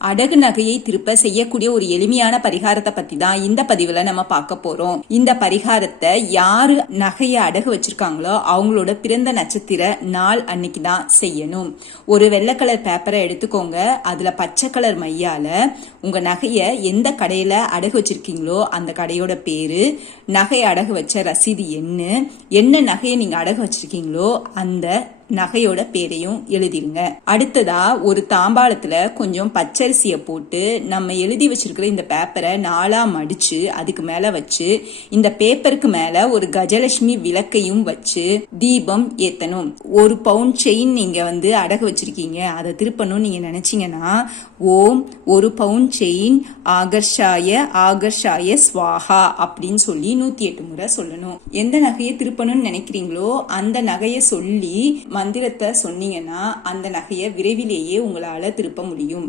அடகு நகையை திருப்ப செய்யக்கூடிய ஒரு எளிமையான பரிகாரத்தை பத்தி தான் இந்த பதிவுல நம்ம பார்க்க போறோம். இந்த பரிகாரத்தை யாரு நகையை அடகு வச்சிருக்காங்களோ அவங்களோட பிறந்த நட்சத்திர நாள் அன்னைக்கு தான் செய்யணும். ஒரு வெள்ளை கலர் பேப்பரை எடுத்துக்கோங்க. அதுல பச்சை கலர் மையால உங்க நகைய எந்த கடையில அடகு வச்சிருக்கீங்களோ அந்த கடையோட பேரு, நகை அடகு வச்ச ரசீது என்ன நகையை நீங்க அடகு வச்சிருக்கீங்களோ அந்த நகையோட பேரையும் எழுதிருங்க. அடுத்ததா ஒரு தாம்பாளத்துல கொஞ்சம் பச்சரிசிய போட்டு நம்ம எழுதி வச்சிருக்கிற இந்த பேப்பரை 4ஆ மடிச்சு அதுக்கு மேல வச்சு இந்த பேப்பருக்கு மேல ஒரு கஜலட்சுமி விளக்கையும் வச்சு தீபம் ஏத்தணும். 1 பவுன் செயின் நீங்க அடகு வச்சிருக்கீங்க, அதை திருப்பணும் நீங்க நினைச்சீங்கன்னா ஓம் 1 பவுன் செயின் ஆகர்ஷாய ஆகர்ஷாய ஸ்வாஹா அப்படின்னு சொல்லி 108 முறை சொல்லணும். எந்த நகையை திருப்பணும்னு நினைக்கிறீங்களோ அந்த நகையை சொல்லி மந்திரத்தை சொன்னீங்கன்னா அந்த நகையை விரைவிலேயே உங்களால திருப்ப முடியும்.